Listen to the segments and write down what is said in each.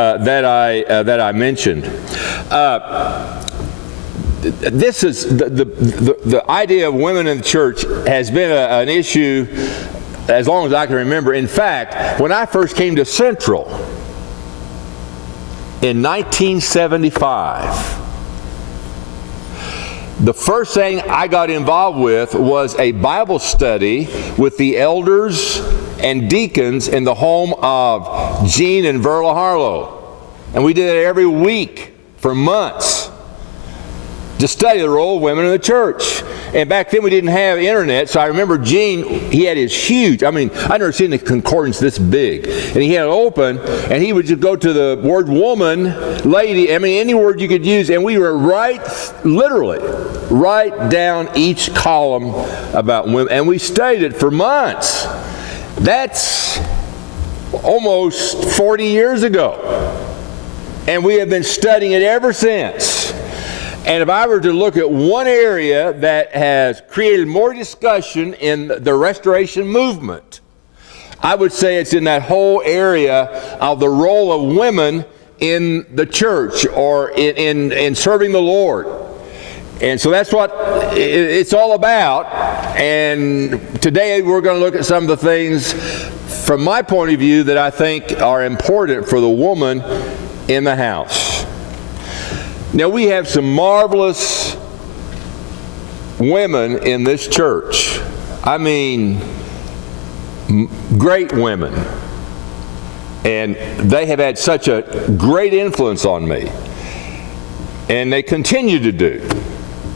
that I mentioned. This is the idea of women in the church has been an issue as long as I can remember. In fact, when I first came to Central in 1975, the first thing I got involved with was a Bible study with the elders and deacons in the home of Gene and Verla Harlow. And we did it every week for months to study the role of women in the church. And back then we didn't have internet, so I remember Gene, he had his huge, I'd never seen a concordance this big. And he had it open, and he would just go to the word woman, lady, any word you could use, and we were literally, right down each column about women, and we studied it for months. That's almost 40 years ago. And we have been studying it ever since. And if I were to look at one area that has created more discussion in the restoration movement, I would say it's in that whole area of the role of women in the church or in serving the Lord. And so that's what it's all about. And today we're going to look at some of the things from my point of view that I think are important for the woman in the house. Now, we have some marvelous women in this church. Great women. And they have had such a great influence on me. And they continue to do.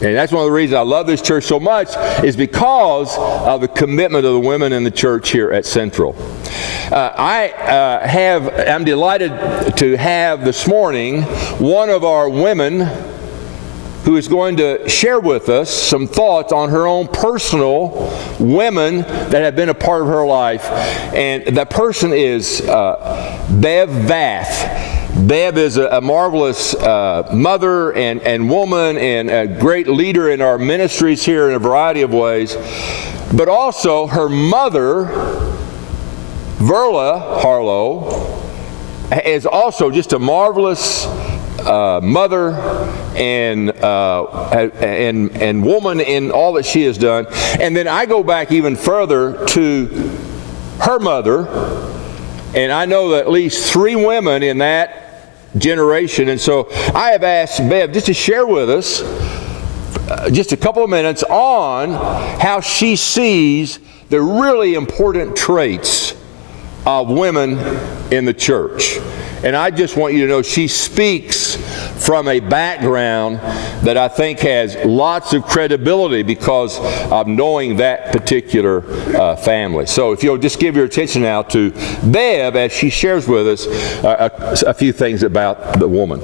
And that's one of the reasons I love this church so much, is because of the commitment of the women in the church here at Central. I'm delighted to have this morning one of our women who is going to share with us some thoughts on her own personal women that have been a part of her life. And that person is Bev Vath. Bev is a marvelous mother and woman and a great leader in our ministries here in a variety of ways. But also her mother, Verla Harlow, is also just a marvelous mother and woman in all that she has done. And then I go back even further to her mother, and I know that at least 3 women in that generation. And so I have asked Bev just to share with us just a couple of minutes on how she sees the really important traits of women in the church. And I just want you to know she speaks from a background that I think has lots of credibility because of knowing that particular family. So if you'll just give your attention now to Bev as she shares with us a few things about the woman.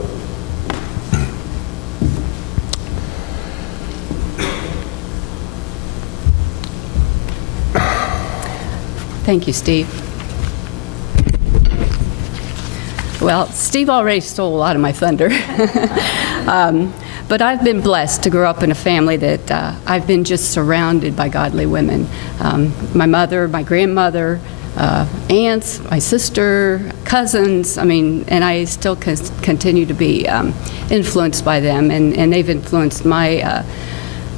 Thank you, Steve. Well, Steve already stole a lot of my thunder. But I've been blessed to grow up in a family that I've been just surrounded by godly women. My mother, my grandmother, aunts, my sister, cousins, and I still continue to be influenced by them, and they've influenced my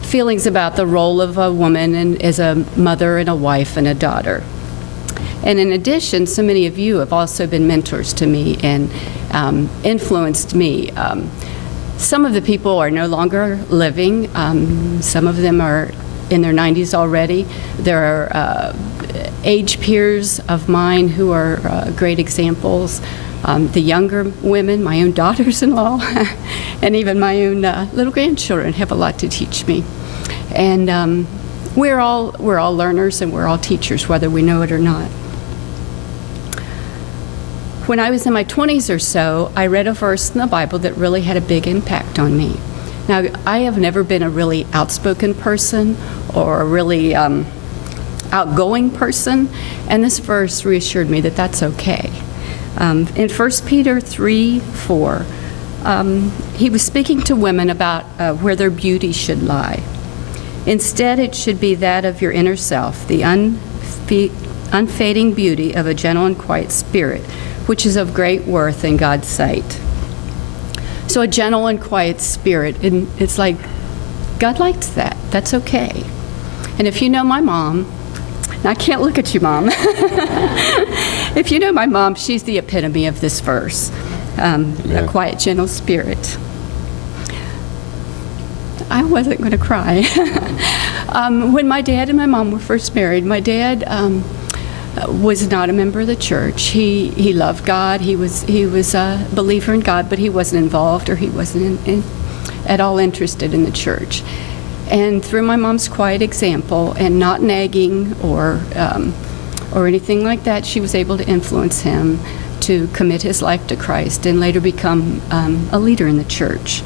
feelings about the role of a woman and as a mother and a wife and a daughter. And in addition, so many of you have also been mentors to me and influenced me. Some of the people are no longer living. Some of them are in their 90s already. There are age peers of mine who are great examples. The younger women, my own daughters-in-law, and even my own little grandchildren have a lot to teach me. And we're all learners and we're all teachers, whether we know it or not. When I was in my 20s or so, I read a verse in the Bible that really had a big impact on me. Now, I have never been a really outspoken person or a really outgoing person, and this verse reassured me that that's okay. In 1 Peter 3:4, he was speaking to women about where their beauty should lie. Instead, it should be that of your inner self, the unfading beauty of a gentle and quiet spirit, which is of great worth in God's sight. So a gentle and quiet spirit, and it's like, God likes that. That's okay. And if you know my mom, and I can't look at you, Mom. If you know my mom, she's the epitome of this verse, a quiet, gentle spirit. I wasn't going to cry. When my dad and my mom were first married, my dad was not a member of the church. He loved God. He was a believer in God, but he wasn't involved, or he wasn't at all interested in the church. And through my mom's quiet example and not nagging or anything like that, she was able to influence him to commit his life to Christ and later become a leader in the church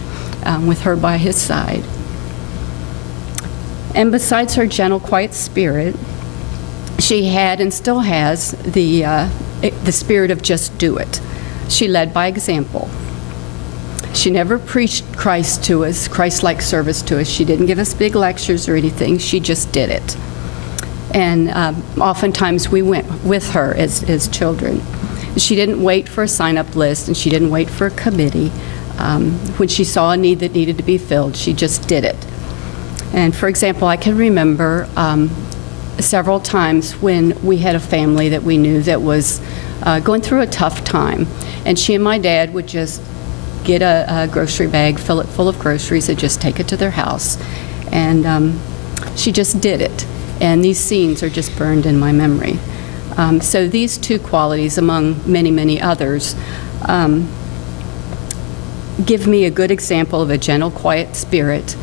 with her by his side. And besides her gentle, quiet spirit, she had and still has the spirit of just do it. She led by example. She never preached Christ to us, Christ-like service to us. She didn't give us big lectures or anything. She just did it. And oftentimes we went with her as children. She didn't wait for a sign-up list, and she didn't wait for a committee. When she saw a need that needed to be filled, she just did it. And for example, I can remember several times when we had a family that we knew that was going through a tough time, and she and my dad would just get a grocery bag, fill it full of groceries, and just take it to their house. And she just did it. And these scenes are just burned in my memory. So these two qualities, among many, many others, give me a good example of a gentle, quiet spirit,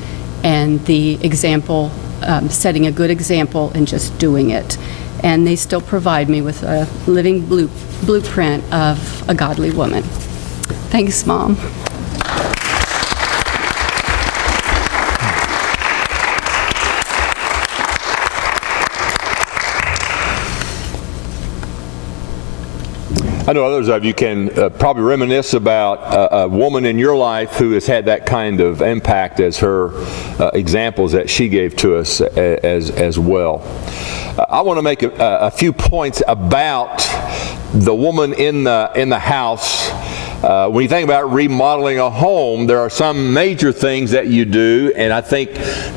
and the example, setting a good example and just doing it. And they still provide me with a living blueprint of a godly woman. Thanks, Mom. I know others of you can probably reminisce about a woman in your life who has had that kind of impact as her examples that she gave to us as well. I want to make a few points about the woman in the house. When you think about remodeling a home, there are some major things that you do, and I think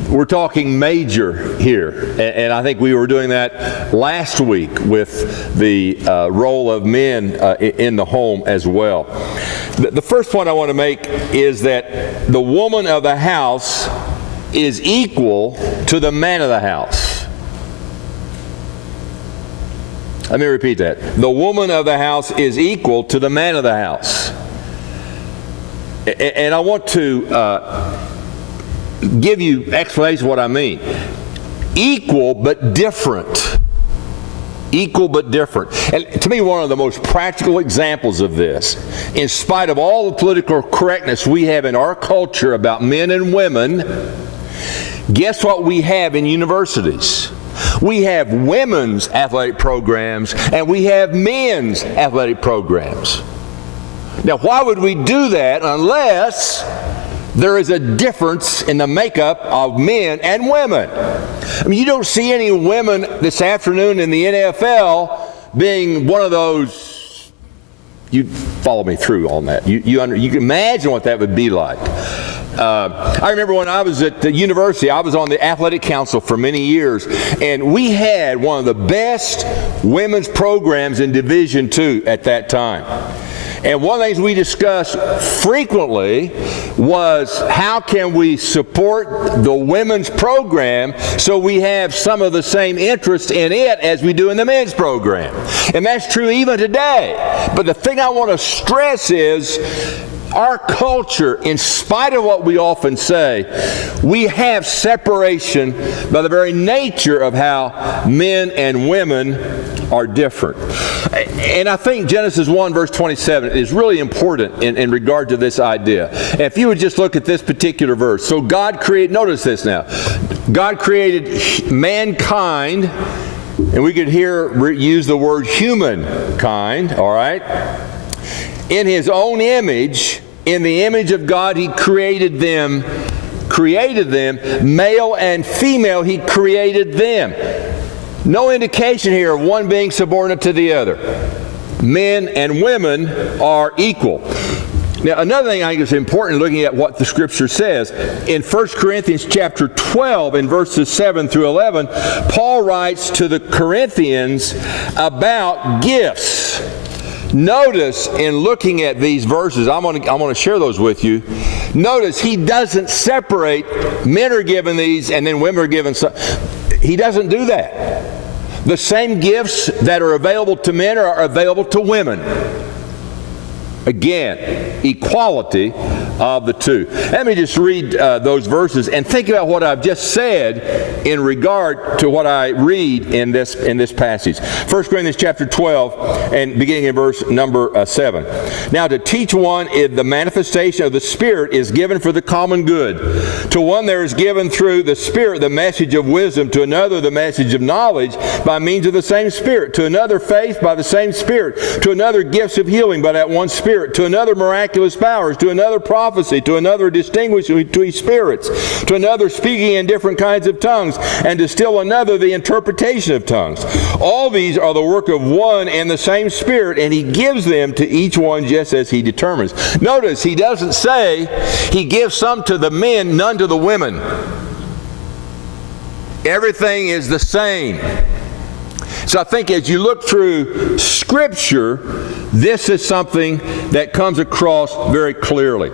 we're talking major here. And I think we were doing that last week with the role of men in the home as well. The first point I want to make is that the woman of the house is equal to the man of the house. Let me repeat that. The woman of the house is equal to the man of the house. And I want to give you explanation of what I mean. Equal but different. Equal but different. And to me, one of the most practical examples of this, in spite of all the political correctness we have in our culture about men and women, guess what we have in universities? We have women's athletic programs and we have men's athletic programs. Now, why would we do that unless there is a difference in the makeup of men and women? I mean, you don't see any women this afternoon in the NFL being one of those. You follow me through on that. You can imagine what that would be like. I remember when I was at the university, I was on the athletic council for many years, and we had one of the best women's programs in Division II at that time. And one of the things we discussed frequently was how can we support the women's program so we have some of the same interest in it as we do in the men's program. And that's true even today. But the thing I want to stress is our culture, in spite of what we often say, we have separation by the very nature of how men and women are different. And I think Genesis 1 verse 27 is really important in regard to this idea. And if you would just look at this particular verse. So God created, notice this now, God created mankind, and we could here use the word humankind, all right? In His own image, in the image of God, He created them, male and female, He created them. No indication here of one being subordinate to the other. men and women are equal. Now, another thing I think is important looking at what the Scripture says. In 1 Corinthians chapter 12, in verses 7 through 11, Paul writes to the Corinthians about gifts. Notice in looking at these verses, I'm going to share those with you. Notice he doesn't separate men are given these and then women are given some. He doesn't do that. The same gifts that are available to men are available to women. Again, equality of the two. Let me just read those verses and think about what I've just said in regard to what I read in this passage. 1 Corinthians chapter 12 and beginning in verse number 7. Now to teach one the manifestation of the Spirit is given for the common good. To one there is given through the Spirit the message of wisdom, to another the message of knowledge by means of the same Spirit, to another faith by the same Spirit, to another gifts of healing by that one Spirit, to another miraculous powers, to another prophecy, to another distinguishing between spirits, to another speaking in different kinds of tongues, and to still another the interpretation of tongues. All these are the work of one and the same Spirit, and He gives them to each one just as He determines. Notice He doesn't say He gives some to the men, none to the women. Everything is the same. So I think as you look through Scripture, this is something that comes across very clearly.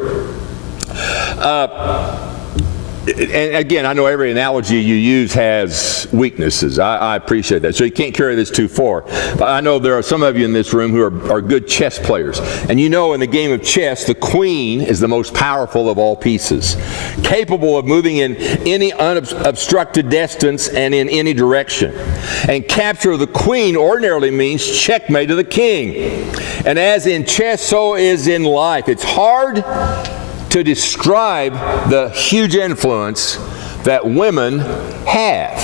And again, I know every analogy you use has weaknesses. I appreciate that. So you can't carry this too far. But I know there are some of you in this room who are good chess players. And you know in the game of chess, the queen is the most powerful of all pieces, capable of moving in any unobstructed distance and in any direction. And capture of the queen ordinarily means checkmate of the king. And as in chess, so is in life. It's hard to describe the huge influence that women have.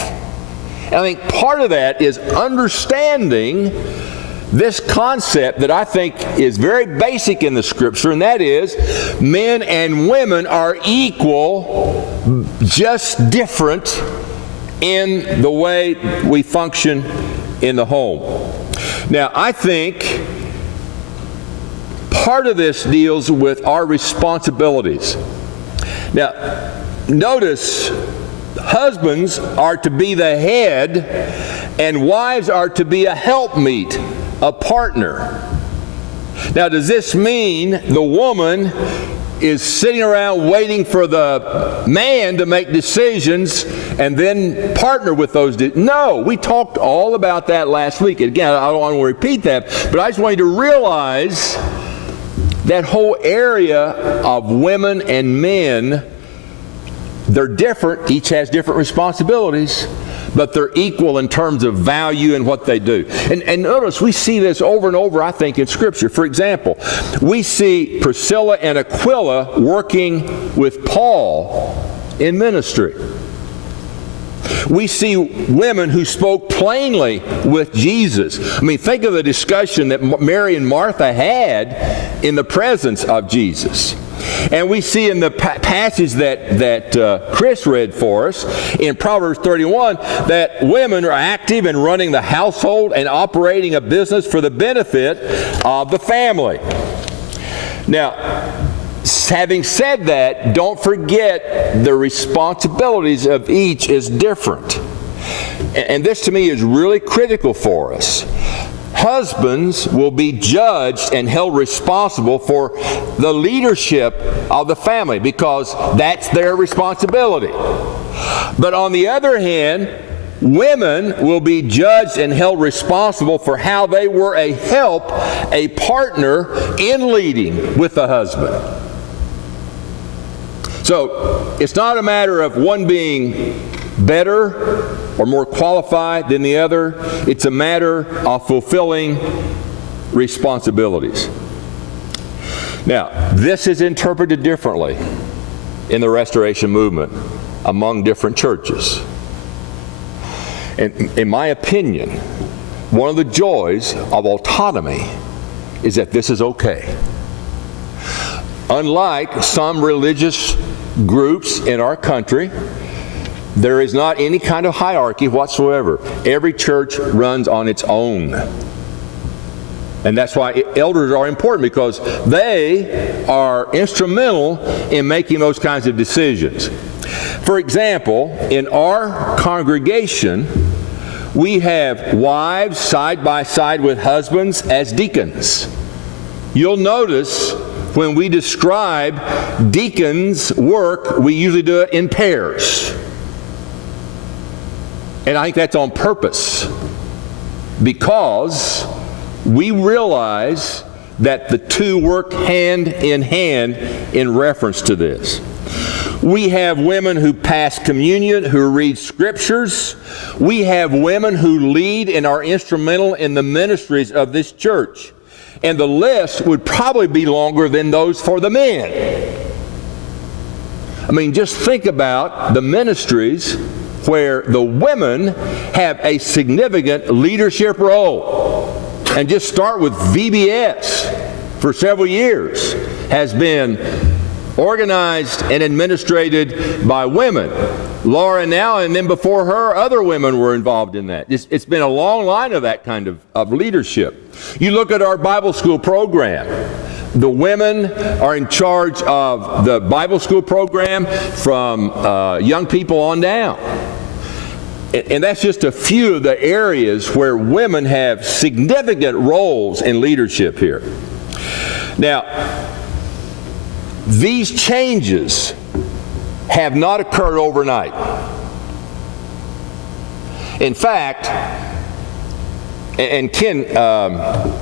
And I think part of that is understanding this concept that I think is very basic in the Scripture, and that is men and women are equal, just different in the way we function in the home. Now, I think part of this deals with our responsibilities. Now, notice husbands are to be the head and wives are to be a helpmeet, a partner. Now, does this mean the woman is sitting around waiting for the man to make decisions and then partner with those? No, we talked all about that last week. Again, I don't want to repeat that, but I just want you to realize that whole area of women and men, they're different. Each has different responsibilities, but they're equal in terms of value and what they do. And notice, we see this over and over, I think, in Scripture. For example, we see Priscilla and Aquila working with Paul in ministry. We see women who spoke plainly with Jesus. I mean, think of the discussion that Mary and Martha had in the presence of Jesus. And we see in the passage that Chris read for us in Proverbs 31 that women are active in running the household and operating a business for the benefit of the family. Now, having said that, don't forget the responsibilities of each is different. And this to me is really critical for us. Husbands will be judged and held responsible for the leadership of the family because that's their responsibility. But on the other hand, women will be judged and held responsible for how they were a help, a partner in leading with the husband. So it's not a matter of one being better or more qualified than the other. It's a matter of fulfilling responsibilities. Now, this is interpreted differently in the Restoration movement among different churches. And in my opinion, one of the joys of autonomy is that this is okay. Unlike some religious groups in our country, there is not any kind of hierarchy whatsoever. Every church runs on its own. And that's why elders are important, because they are instrumental in making those kinds of decisions. For example, in our congregation, we have wives side by side with husbands as deacons. You'll notice when we describe deacons' work, we usually do it in pairs. And I think that's on purpose, because we realize that the two work hand in hand in reference to this. We have women who pass communion, who read scriptures. We have women who lead and are instrumental in the ministries of this church. And the list would probably be longer than those for the men. I mean, just think about the ministries where the women have a significant leadership role. And just start with VBS for several years has been organized and administrated by women. Laura now, and then before her, other women were involved in that. It's been a long line of that kind of leadership. You look at our Bible school program. The women are in charge of the Bible school program from young people on down. And that's just a few of the areas where women have significant roles in leadership here. Now, these changes have not occurred overnight. In fact, and Ken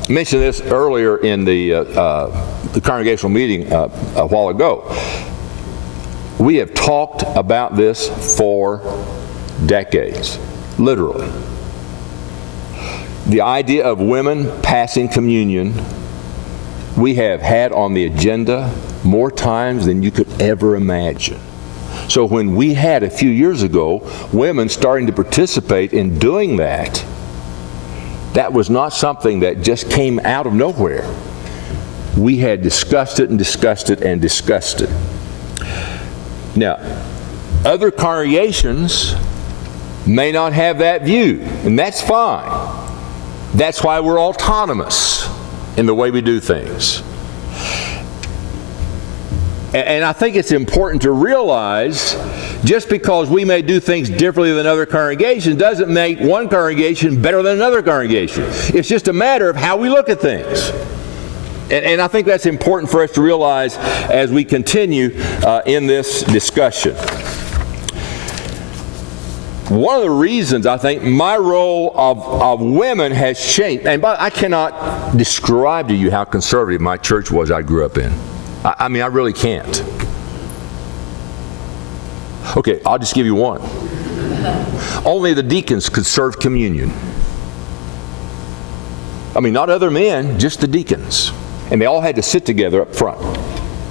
mentioned this earlier in the congregational meeting a while ago, we have talked about this for decades, literally. The idea of women passing communion, we have had on the agenda more times than you could ever imagine. So when we had a few years ago women starting to participate in doing that, that was not something that just came out of nowhere. We had discussed it and discussed it and discussed it. Now, other congregations may not have that view, and that's fine. That's why we're autonomous in the way we do things. And I think it's important to realize just because we may do things differently than other congregations doesn't make one congregation better than another congregation. It's just a matter of how we look at things. And I think that's important for us to realize as we continue in this discussion. One of the reasons I think my role of women has changed, and I cannot describe to you how conservative my church was I grew up in. I mean, I really can't. Okay, I'll just give you one. Only the deacons could serve communion. I mean, not other men, just the deacons. And they all had to sit together up front.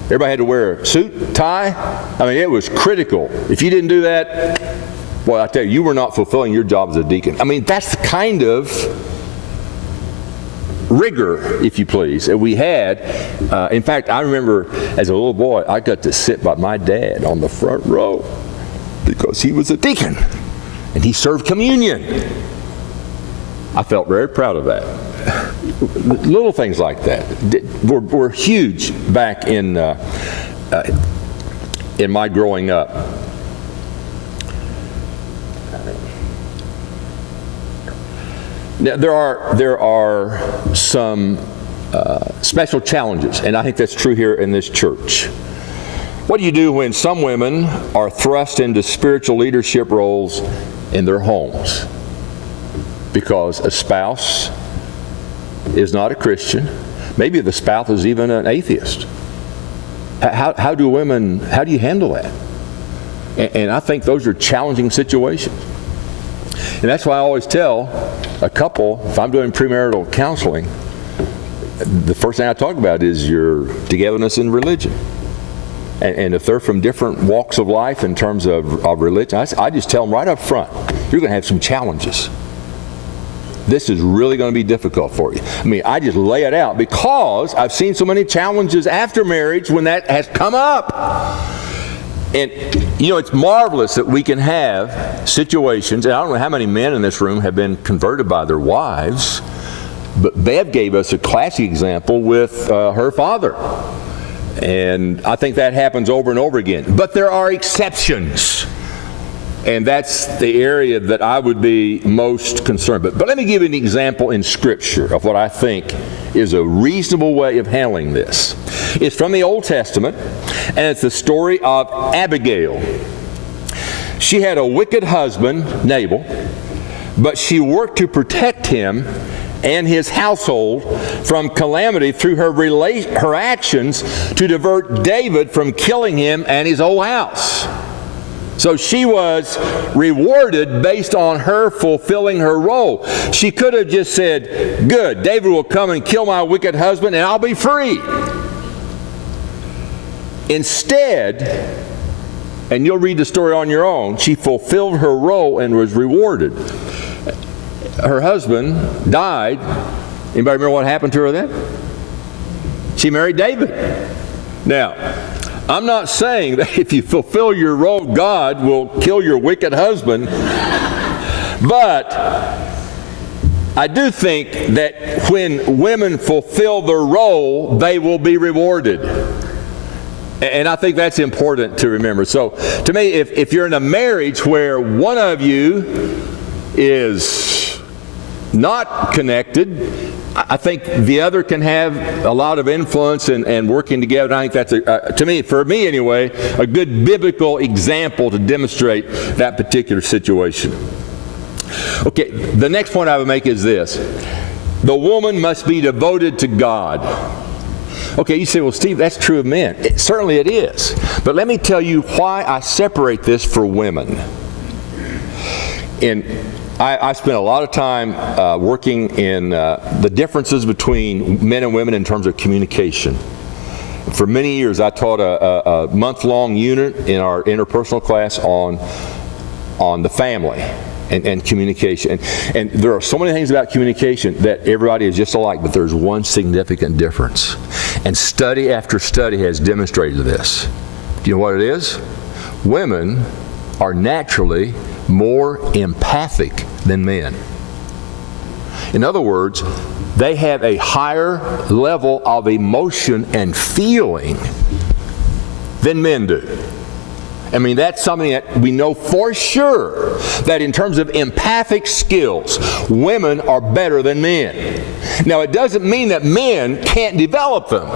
Everybody had to wear a suit, tie. I mean, it was critical. If you didn't do that, well, I tell you, you were not fulfilling your job as a deacon. I mean, that's the kind of rigor, if you please, that we had. In fact, I remember as a little boy, I got to sit by my dad on the front row because he was a deacon and he served communion. I felt very proud of that. Little things like that were huge back in my growing up. Now, there are some special challenges, and I think that's true here in this church. What do you do when some women are thrust into spiritual leadership roles in their homes because a spouse is not a Christian? Maybe the spouse is even an atheist. How do you handle that? And I think those are challenging situations. And that's why I always tell a couple, if I'm doing premarital counseling, the first thing I talk about is your togetherness in religion. And if they're from different walks of life in terms of religion, I just tell them right up front, you're going to have some challenges. This is really going to be difficult for you. I mean, I just lay it out because I've seen so many challenges after marriage when that has come up. And, you know, it's marvelous that we can have situations, and I don't know how many men in this room have been converted by their wives, But Bev gave us a classic example with her father. And I think that happens over and over again. But there are exceptions. And that's the area that I would be most concerned. But let me give you an example in Scripture of what I think is a reasonable way of handling this. It's from the Old Testament, and it's the story of Abigail. She had a wicked husband, Nabal, but she worked to protect him and his household from calamity through her actions to divert David from killing him and his whole house. So she was rewarded based on her fulfilling her role. She could have just said, good, David will come and kill my wicked husband and I'll be free. Instead, and you'll read the story on your own, she fulfilled her role and was rewarded. Her husband died. Anybody remember what happened to her then? She married David. Now, I'm not saying that if you fulfill your role, God will kill your wicked husband. But I do think that when women fulfill their role, they will be rewarded. And I think that's important to remember. So, to me, if you're in a marriage where one of you is not connected, I think the other can have a lot of influence and working together. I think that's, to me, for me anyway, a good biblical example to demonstrate that particular situation. Okay, the next point I would make is this. The woman must be devoted to God. Okay, you say, well, Steve, that's true of men. Certainly it is. But let me tell you why I separate this for women. I spent a lot of time working in the differences between men and women in terms of communication. For many years, I taught a month-long unit in our interpersonal class on the family and communication. And there are so many things about communication that everybody is just alike, but there's one significant difference. And study after study has demonstrated this. Do you know what it is? Women are naturally more empathic than men. In other words, they have a higher level of emotion and feeling than men do. I mean, that's something that we know for sure, that in terms of empathic skills, women are better than men. Now, it doesn't mean that men can't develop them,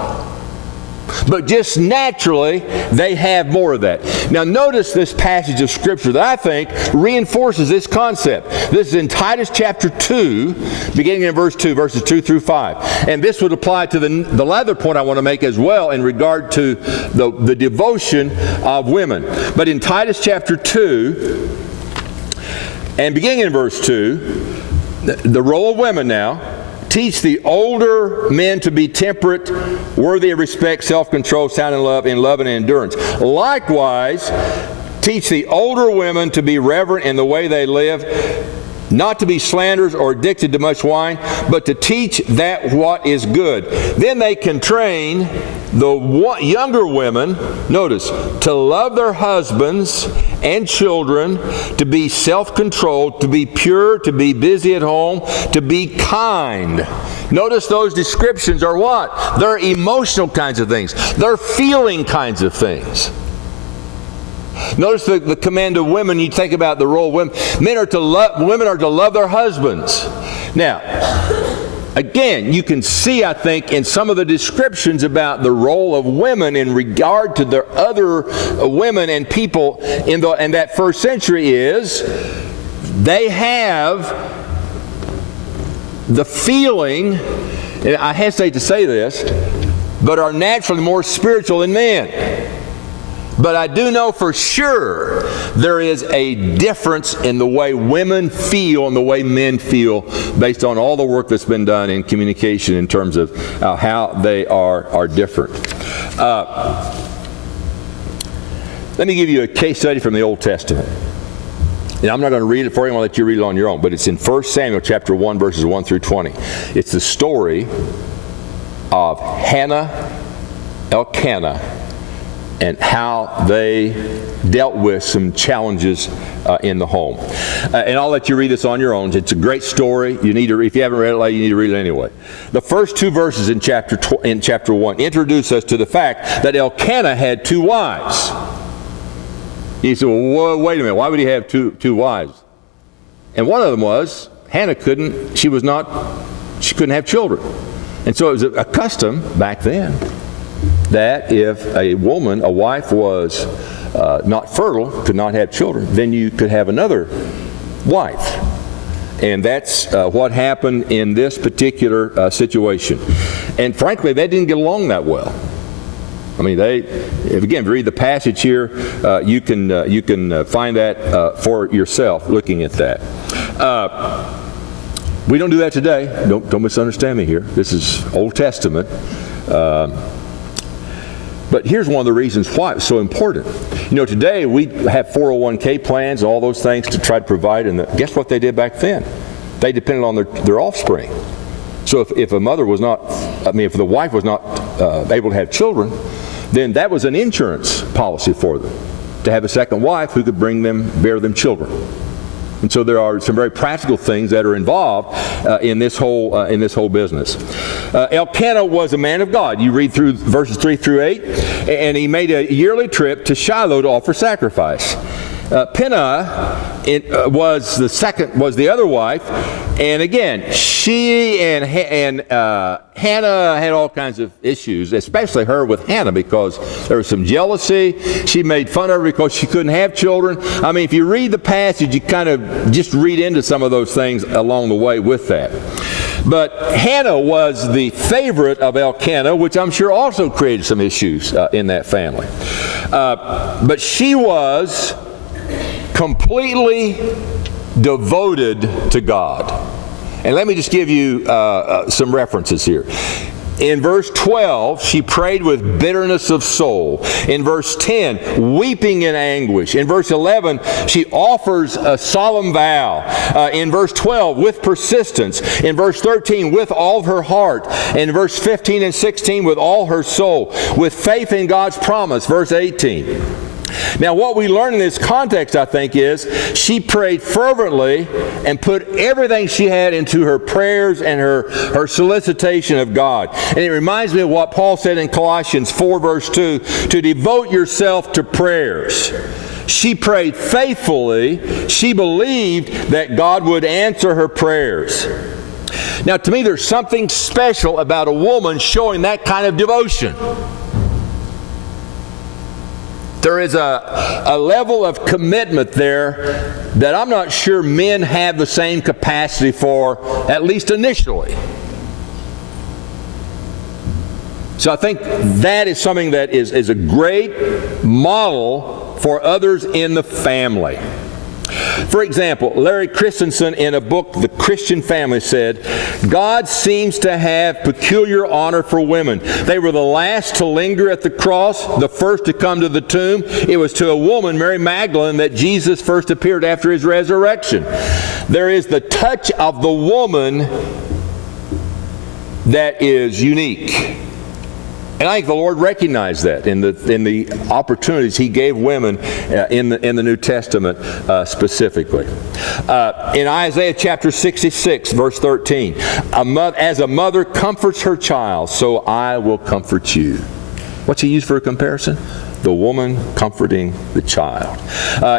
but just naturally, they have more of that. Now, notice this passage of Scripture that I think reinforces this concept. This is in Titus chapter 2, beginning in verse 2, verses 2 through 5. And this would apply to the other point I want to make as well in regard to the devotion of women. But in Titus chapter 2, and beginning in verse 2, the role of women now, teach the older men to be temperate, worthy of respect, self-control, sound in love and endurance. Likewise, teach the older women to be reverent in the way they live, not to be slanderers or addicted to much wine, but to teach that what is good. Then they can train the younger women, notice, to love their husbands and children, to be self-controlled, to be pure, to be busy at home, to be kind. Notice those descriptions are what? They're emotional kinds of things. They're feeling kinds of things. Notice the command of women. You think about the role of women. Women are to love their husbands. Now, again, you can see, I think, in some of the descriptions about the role of women in regard to the other women and people in that first century is they have the feeling, and I hesitate to say this, but are naturally more spiritual than men. But I do know for sure there is a difference in the way women feel and the way men feel based on all the work that's been done in communication in terms of how they are different. Let me give you a case study from the Old Testament. And I'm not going to read it for you. I'm going to let you read it on your own. But it's in 1 Samuel chapter 1, verses 1 through 20. It's the story of Hannah, Elkanah, and how they dealt with some challenges in the home. And I'll let you read this on your own. It's a great story. You need to, if you haven't read it, you need to read it anyway. The first 2 verses in chapter 1 introduce us to the fact that Elkanah had 2 wives. You say, well, wait a minute, why would he have two wives? And one of them was, Hannah couldn't have children. And so it was a custom back then that if a wife was not fertile, could not have children, then you could have another wife. And that's what happened in this particular situation. And frankly, they didn't get along that well. I mean, if you read the passage here, you can find that for yourself looking at that. We don't do that today. Don't misunderstand me here. This is Old Testament. But here's one of the reasons why it's so important. You know, today we have 401k plans, all those things to try to provide. And guess what they did back then? They depended on their offspring. So if a mother was not, if the wife was not able to have children, then that was an insurance policy for them, to have a second wife who could bear them children. And so there are some very practical things that are involved in this whole business. Elkanah was a man of God. You read through verses 3 through 8, and he made a yearly trip to Shiloh to offer sacrifice. Peninnah was the other wife, and again, she and Hannah had all kinds of issues, especially her with Hannah, because there was some jealousy. She made fun of her because she couldn't have children. I mean, if you read the passage, you kind of just read into some of those things along the way with that. But Hannah was the favorite of Elkanah, which I'm sure also created some issues in that family. But she was completely devoted to God. And let me just give you some references here. In verse 12, she prayed with bitterness of soul. In verse 10, weeping in anguish. In verse 11, she offers a solemn vow. In verse 12, with persistence. In verse 13, with all her heart. In verse 15 and 16, with all her soul. With faith in God's promise. Verse 18. Now, what we learn in this context, I think, is she prayed fervently and put everything she had into her prayers and her solicitation of God. And it reminds me of what Paul said in Colossians 4, verse 2, to devote yourself to prayers. She prayed faithfully. She believed that God would answer her prayers. Now, to me, there's something special about a woman showing that kind of devotion. There is a level of commitment there that I'm not sure men have the same capacity for, at least initially. So I think that is something that is a great model for others in the family. For example, Larry Christensen, in a book, The Christian Family, said, God seems to have peculiar honor for women. They were the last to linger at the cross, the first to come to the tomb. It was to a woman, Mary Magdalene, that Jesus first appeared after his resurrection. There is the touch of the woman that is unique. And I think the Lord recognized that in the opportunities He gave women in the New Testament specifically. In Isaiah chapter 66, verse 13, as a mother comforts her child, so I will comfort you. What's He used for a comparison? The woman comforting the child.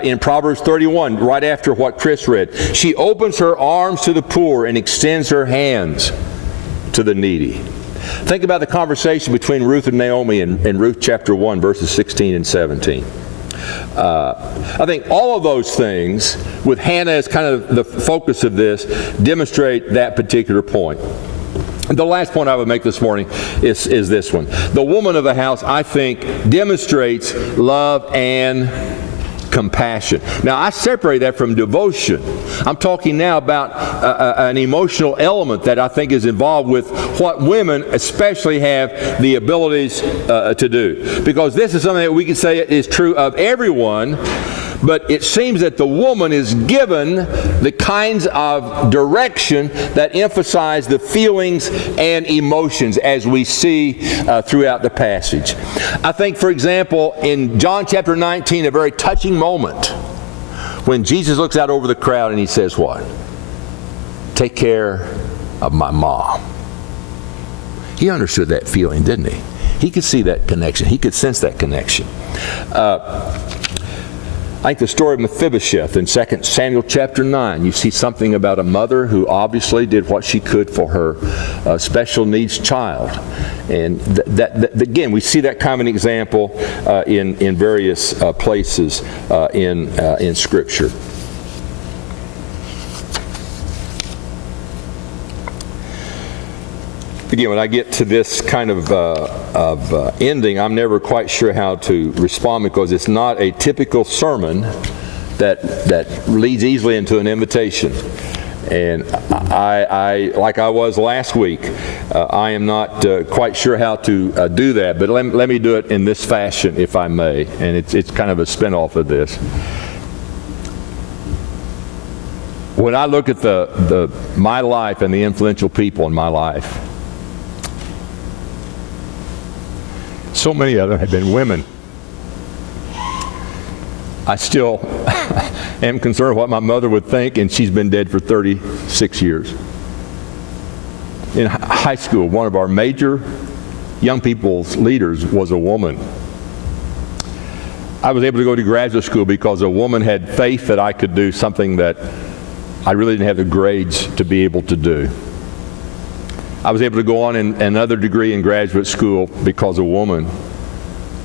In Proverbs 31, right after what Chris read, she opens her arms to the poor and extends her hands to the needy. Think about the conversation between Ruth and Naomi in Ruth chapter 1, verses 16 and 17. I think all of those things, with Hannah as kind of the focus of this, demonstrate that particular point. And the last point I would make this morning is this one. The woman of the house, I think, demonstrates love and compassion. Now, I separate that from devotion. I'm talking now about an emotional element that I think is involved with what women especially have the abilities to do. Because this is something that we can say is true of everyone, But it seems that the woman is given the kinds of direction that emphasize the feelings and emotions as we see throughout the passage. I think, for example, in John chapter 19, a very touching moment when Jesus looks out over the crowd and he says what? Take care of my mom. He understood that feeling, didn't he? He could see that connection. He could sense that connection. I think the story of Mephibosheth in 2 Samuel chapter 9, you see something about a mother who obviously did what she could for her special needs child. And again, we see that kind of an example in various places in Scripture. Again, when I get to this kind of ending, I'm never quite sure how to respond because it's not a typical sermon that leads easily into an invitation. And I like I was last week, I am not quite sure how to do that. But let me do it in this fashion, if I may. And it's kind of a spin-off of this. When I look at my life and the influential people in my life, so many of them have been women. I still am concerned what my mother would think, and she's been dead for 36 years. In high school, one of our major young people's leaders was a woman. I was able to go to graduate school because a woman had faith that I could do something that I really didn't have the grades to be able to do. I was able to go on in another degree in graduate school because a woman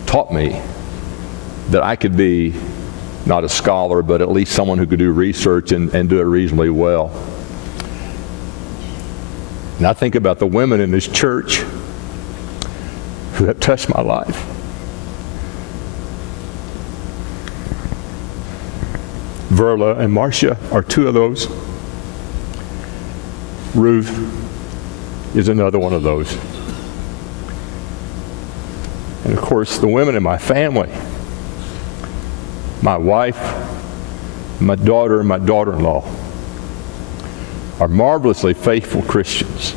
taught me that I could be not a scholar, but at least someone who could do research and do it reasonably well. And I think about the women in this church who have touched my life. Verla and Marcia are two of those. Ruth is another one of those. And of course, the women in my family, my wife, my daughter, and my daughter-in-law are marvelously faithful Christians.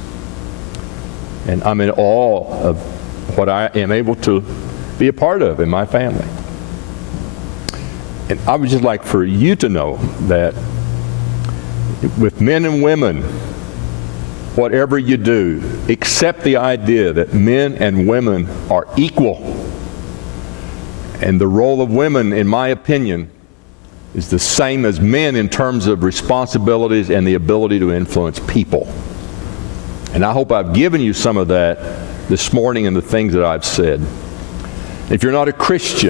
And I'm in awe of what I am able to be a part of in my family. And I would just like for you to know that with men and women, whatever you do, accept the idea that men and women are equal. And the role of women, in my opinion, is the same as men in terms of responsibilities and the ability to influence people. And I hope I've given you some of that this morning in the things that I've said. If you're not a Christian,